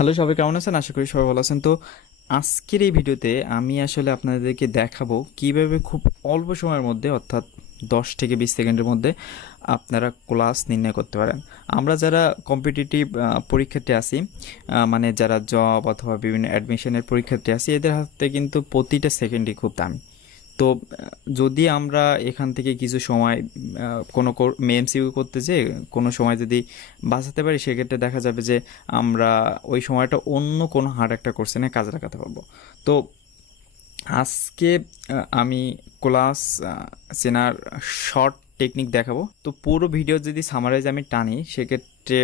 Hello সবাই কেমন আছেন? আশা করি সবাই ভালো আছেন। তো আজকের এই ভিডিওতে আমি আসলে আপনাদেরকে দেখাবো কীভাবে খুব অল্প সময়ের মধ্যে অর্থাৎ দশ থেকে বিশ সেকেন্ডের মধ্যে আপনারা ক্লাস নির্ণয় করতে পারেন। আমরা যারা কম্পিটিটিভ পরীক্ষার্থী আছি আহ, মানে যারা জব অথবা বিভিন্ন অ্যাডমিশনের পরীক্ষার্থী আছি এদের হাতে কিন্তু প্রতিটা সেকেন্ডই খুব দামি। তো যদি আমরা এখান থেকে কিছু সময় কোনো এমসিউ করতে যেয়ে কোনো সময় যদি বাঁচাতে পারি, সেক্ষেত্রে দেখা যাবে যে আমরা ওই সময়টা অন্য কোনো হার্ড একটা কোর্সে কাজে লাগাতে পারব। তো, আজকে আমি ক্লাস চেনার শর্ট টেকনিক দেখাবো। তো পুরো ভিডিও যদি সামারাইজ আমি টানি সেক্ষেত্রে আহ,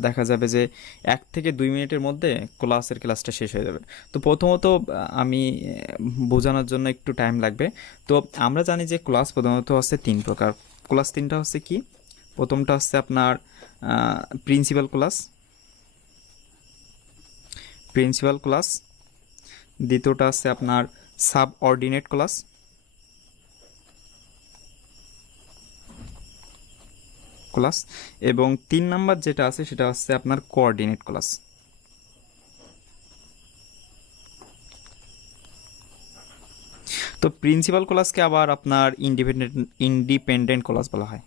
দেখা যাবে যে এক থেকে দুই মিনিটের মধ্যে ক্লাসের ক্লাসটা শেষ হয়ে যাবে। তো প্রথমত আমি বোঝানোর জন্য একটু টাইম লাগবে। তো আমরা জানি যে ক্লাস প্রধানত হচ্ছে তিন প্রকার। ক্লাস তিনটা হচ্ছে কি? প্রথমটা হচ্ছে আপনার প্রিন্সিপাল ক্লাস প্রিন্সিপাল ক্লাস দ্বিতীয়টা হচ্ছে আপনার সাব অর্ডিনেট ক্লাস ক্লাস এবং তিন নাম্বার যেটা আছে সেটা হচ্ছে আপনার কোঅর্ডিনেট ক্লাস তো প্রিন্সিপাল ক্লাসকে আবার আপনার ইন্ডিপেন্ডেন্ট ইন্ডিপেন্ডেন্ট ক্লাস বলা হয়।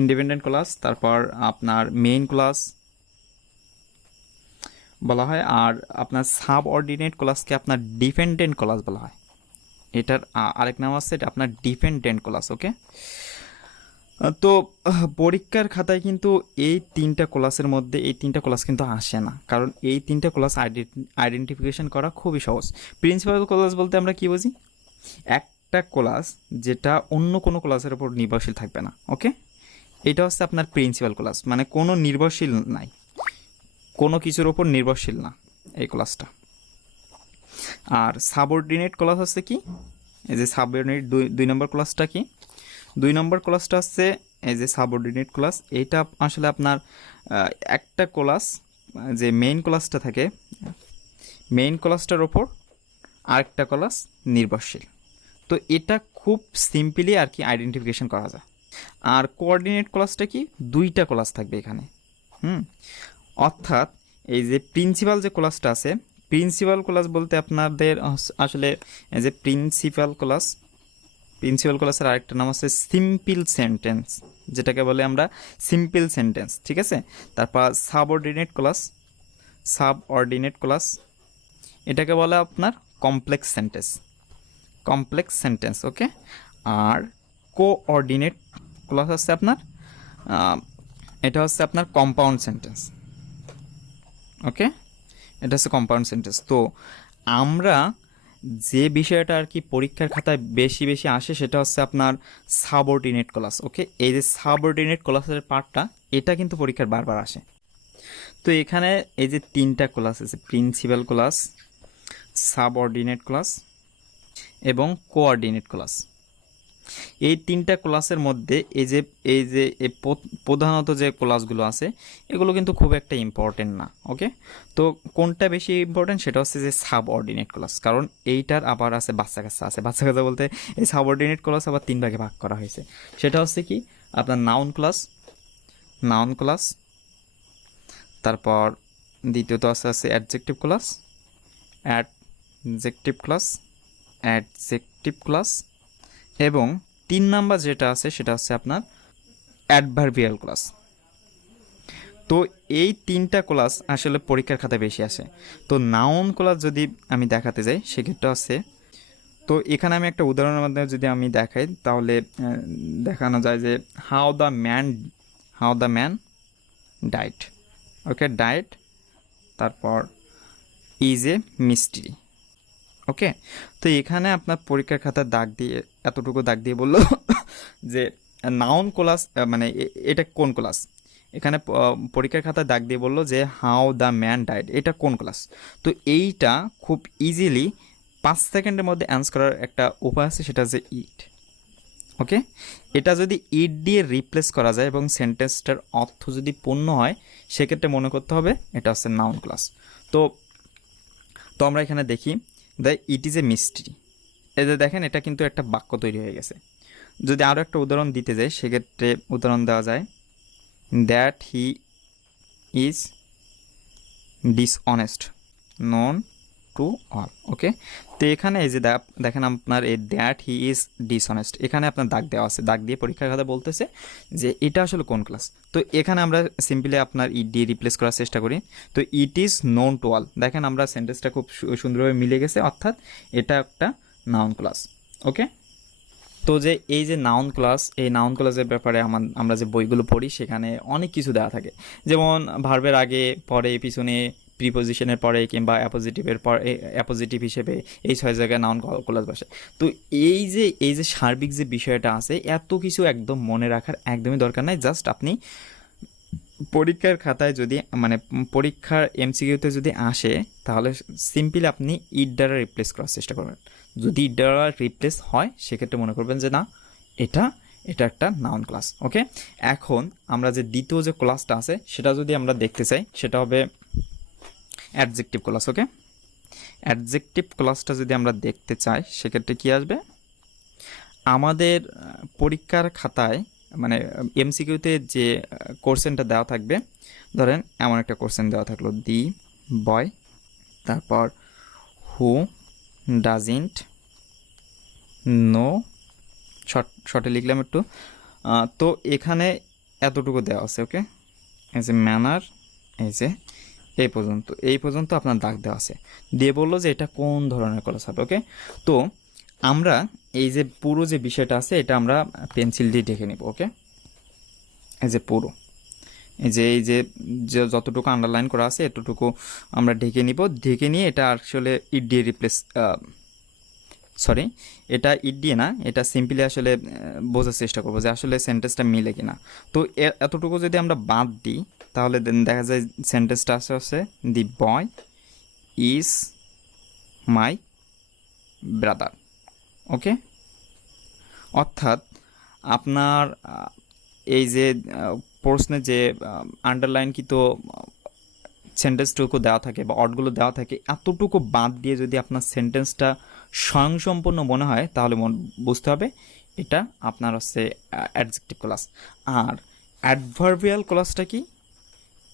ইন্ডিপেন্ডেন্ট ক্লাস তারপর আপনার মেইন ক্লাস বলা হয়, আর আপনার সাব অর্ডিনেট ক্লাসকে আপনার ডিপেন্ডেন্ট ক্লাস বলা হয়। এটার আরেক নাম আছে, এটা আপনার ডিপেন্ডেন্ট ক্লাস ওকে তো পরীক্ষার খাতায় কিন্তু এই তিনটা ক্লাসের মধ্যে এই তিনটা ক্লাস কিন্তু আসে না। কারণ এই তিনটা ক্লাস আইডেন্টিফিকেশন করা খুবই সহজ। প্রিন্সিপাল ক্লাস বলতে আমরা কি বুঝি? একটা ক্লাস যেটা অন্য কোনো ক্লাসের উপর নির্ভরশীল থাকবে না ওকে এটা হচ্ছে আপনার প্রিন্সিপাল ক্লাস মানে কোনো নির্ভরশীল নাই। কোনো কিছুর ওপর নির্ভরশীল না এই ক্লাসটা আর সাবঅর্ডিনেট ক্লাস হচ্ছে কি? এই যে সাবঅর্ডিনেট দুই দুই নম্বর ক্লাসটা কি? দুই নম্বর ক্লাসটা হচ্ছে এই যে সাবঅর্ডিনেট ক্লাস এইটা আসলে আপনার একটা ক্লাস যে মেইন ক্লাসটা থাকে মেইন ক্লাসটার ওপর আরেকটা ক্লাস নির্ভরশীল। তো এটা খুব সিম্পলি আর কি আইডেন্টিফিকেশন করা যায়। আর কোঅর্ডিনেট ক্লাসটা কি? দুইটা ক্লাস থাকবে এখানে। হুম? অর্থাৎ এই যে প্রিন্সিপাল যে ক্লাসটা আছে প্রিন্সিপাল ক্লাস বলতে আপনাদের আসলে এই যে প্রিন্সিপাল ক্লাস প্রিন্সিপাল ক্লাসের আরেকটা নাম আছে সিম্পল সেন্টেন্স, যেটাকে বলে আমরা সিম্পল সেন্টেন্স, ঠিক আছে? তারপর সাবঅর্ডিনেট ক্লাস সাবঅর্ডিনেট ক্লাস, এটাকে বলে আপনার complex sentence complex sentence, okay? আর কোঅর্ডিনেট ক্লাস হচ্ছে আপনার এটা হচ্ছে আপনার কম্পাউন্ড সেন্টেন্স, ওকে? এটা হচ্ছে কম্পাউন্ড সেন্টেন্স। তো আমরা যে বিষয়টা আর কি পরীক্ষার খাতায় বেশি বেশি আসে সেটা হচ্ছে আপনার সাবঅর্ডিনেট ক্লাস ওকে এই যে সাবঅর্ডিনেট ক্লাসের পার্টটা এটা কিন্তু পরীক্ষার বারবার আসে। তো এখানে এই যে তিনটা ক্লাস আছে প্রিন্সিপাল ক্লাস সাবঅর্ডিনেট ক্লাস এবং কোঅর্ডিনেট ক্লাস এই তিনটা ক্লাসের মধ্যে এই যে এই যে প্রধানত যে ক্লাসগুলো আছে, এগুলো কিন্তু খুব একটা ইম্পর্টেন্ট না ওকে তো কোনটা বেশি ইম্পর্টেন্ট সেটা হচ্ছে যে সাবঅর্ডিনেট ক্লাস কারণ এইটার আবার আছে বাচ্চা কাচ্চা আছে। বাচ্চা কাচ্চা বলতে এই সাবঅর্ডিনেট ক্লাস আবার তিন ভাগে ভাগ করা হয়েছে। সেটা হচ্ছে কি, আপনার নাউন ক্লাস নাউন ক্লাস তারপর দ্বিতীয়ত আছে আছে adjective class adjective class adjective class এবং তিন নাম্বার যেটা আছে, সেটা হচ্ছে আপনার অ্যাডভার্বিয়াল ক্লাস তো এই তিনটা ক্লাস আসলে পরীক্ষার খাতায় বেশি আসে। তো নাউন ক্লাস যদি আমি দেখাতে যাই, সেক্ষেত্রে আছে তো এখানে আমি একটা উদাহরণের মাধ্যমে যদি আমি দেখাই, তাহলে দেখানো যায় যে how the man how the man diet okay diet তারপর ইজ এ মিস্ট্রি ওকে তো এখানে আপনার পরীক্ষার খাতার দাগ দিয়ে, এতটুকু দাগ দিয়ে বলল যে নাউন ক্লাস মানে এটা কোন ক্লাস এখানে পরীক্ষার খাতায় দাগ দিয়ে বলল যে হাউ দ্য ম্যান ডাইড এটা কোন ক্লাস তো এইটা খুব ইজিলি পাঁচ সেকেন্ডের মধ্যে অ্যান্সার করার একটা উপায় আছে, সেটা হচ্ছে ইট ওকে এটা যদি ইট দিয়ে রিপ্লেস করা যায় এবং সেন্টেন্সটার অর্থ যদি পূর্ণ হয়, সেক্ষেত্রে মনে করতে হবে এটা হচ্ছে নাউন ক্লাস তো তো আমরা এখানে দেখি the it is a mystery. এতে দেখেন, এটা কিন্তু একটা বাক্য তৈরি হয়ে গেছে। যদি আরও একটা উদাহরণ দিতে যাই, সেক্ষেত্রে উদাহরণ দেওয়া যায় that he is dishonest known to all okay তো এখানে এই যে দেখেন আপনার এই দ্যাট হি ইজ ডিসঅনেস্ট এখানে আপনার দাগ দেওয়া আছে। দাগ দিয়ে পরীক্ষার খাতা বলতেছে যে এটা আসলে কোন ক্লাস তো এখানে আমরা সিম্পলি আপনার ইট দিয়ে রিপ্লেস করার চেষ্টা করি। তো it is known to all দেখেন আমরা সেন্টেন্সটা খুব সুন্দরভাবে মিলে গেছে, অর্থাৎ এটা একটা নাউন ক্লাস ওকে তো যে এই যে নাউন ক্লাস এই নাউন ক্লাসের ব্যাপারে আমার, আমরা যে বইগুলো পড়ি, সেখানে অনেক কিছু দেওয়া থাকে। যেমন ভার্বের আগে, পরে, পিছনে প্রিপোজিশনের পরে কিংবা অ্যাপোজিটিভের পরে অ্যাপোজিটিভ হিসেবে এই ছয় জায়গায় নাউন ক্লাস বসে। তো এই যে এই যে সার্বিক যে বিষয়টা আছে, এত কিছু একদম মনে রাখার একদমই দরকার নাই। জাস্ট আপনি পরীক্ষার খাতায় যদি মানে পরীক্ষার এমসিকিউতে যদি আসে, তাহলে সিম্পলি আপনি ইট দ্বারা রিপ্লেস করার চেষ্টা করবেন। যদি ইট দ্বারা রিপ্লেস হয়, সেক্ষেত্রে মনে করবেন যে না, এটা এটা একটা নাউন ক্লাস ওকে এখন আমরা যে দ্বিতীয় যে ক্লাসটা আছে, সেটা যদি আমরা দেখতে চাই, সেটা হবে অ্যাডজেক্টিভ ক্লাস ওকে অ্যাডজেক্টিভ ক্লাসটা যদি আমরা দেখতে চাই, সেক্ষেত্রে কি আসবে? আমাদের পরীক্ষার খাতায় মানে এমসিকিউতে যে কোশ্চেনটা দেওয়া থাকবে, ধরেন এমন একটা কোশ্চেন দেওয়া থাকল, দি বয় তারপর, হু ডাজিন্ট নো শর্ট, শর্টে লিখলাম একটু তো এখানে এতটুকু দেওয়া আছে ওকে এই এ ম্যানার এই যে এই পর্যন্ত এই পর্যন্ত আপনার দাগ দেওয়া আছে। দিয়ে বলল যে এটা কোন ধরনের কলস হবে ওকে তো আমরা এই যে পুরো যে বিষয়টা আছে, এটা আমরা পেন্সিল দিয়ে ঢেকে নেব ওকে এই যে পুরো। এই যে এই যে যতটুকু আন্ডারলাইন করা আছে, এতটুকু আমরা ঢেকে নিব। ঢেকে নিয়ে এটা আসলে ইট দিয়ে রিপ্লেস সরি এটা ইট দিয়ে না, এটা সিম্পলি আসলে বোঝার চেষ্টা করব যে আসলে সেন্টেন্সটা মিলে কিনা। তো এতটুকু যদি আমরা বাদ দিই, তাহলে then দেখা যায় সেন্টেন্সটা আসে হচ্ছে দি boy is my brother okay অর্থাৎ আপনার এই যে প্রশ্নে যে আন্ডারলাইন কি তো সেন্টেন্সটুকু দেওয়া থাকে বা অর্ডগুলো দেওয়া থাকে, এতটুকু বাদ দিয়ে যদি আপনার সেন্টেন্সটা স্বয়ংসম্পূর্ণ মনে হয়, তাহলে বুঝতে হবে, এটা আপনার হচ্ছে অ্যাডজেক্টিভ ক্লাস আর অ্যাডভার্বিয়াল ক্লাসটা কি?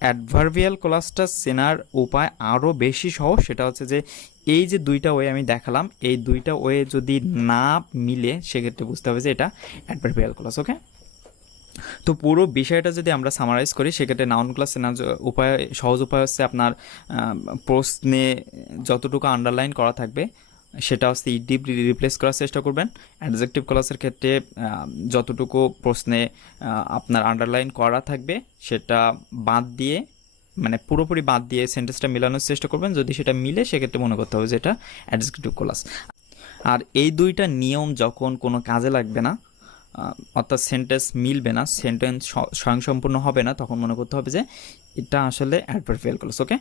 অ্যাডভার্বিয়াল ক্লাসটা চেনার উপায় আরও বেশি সহজ, সেটা হচ্ছে যে, এই যে দুইটা ওয়ে আমি দেখালাম, এই দুইটা ওয়ে যদি না মিলে, সেক্ষেত্রে বুঝতে হবে যে এটা অ্যাডভার্বিয়াল ক্লাস ওকে তো পুরো বিষয়টা যদি আমরা সামারাইজ করি, সেক্ষেত্রে নাউন ক্লাস চেনার উপায়, সহজ উপায় হচ্ছে আপনার প্রশ্নে যতটুকু আন্ডারলাইন করা থাকবে সেটা হচ্ছে ইডিপ রিপ্লেস করার চেষ্টা করবেন। অ্যাডজেক্টিভ ক্লাসের ক্ষেত্রে যতটুকু প্রশ্নে আপনার আন্ডারলাইন করা থাকবে, সেটা বাদ দিয়ে মানে পুরোপুরি বাদ দিয়ে সেন্টেন্সটা মেলানোর চেষ্টা করবেন। যদি সেটা মিলে, সেক্ষেত্রে মনে করতে হবে যে এটা অ্যাডজেক্টিভ ক্লাস আর এই দুইটা নিয়ম যখন কোনো কাজে লাগবে না অর্থাৎ সেন্টেন্স মিলবে না সেন্টেন্স স্বয়ংসম্পূর্ণ হবে না, তখন মনে করতে হবে যে এটা আসলে অ্যাডভার্বিয়াল ক্লাস ওকে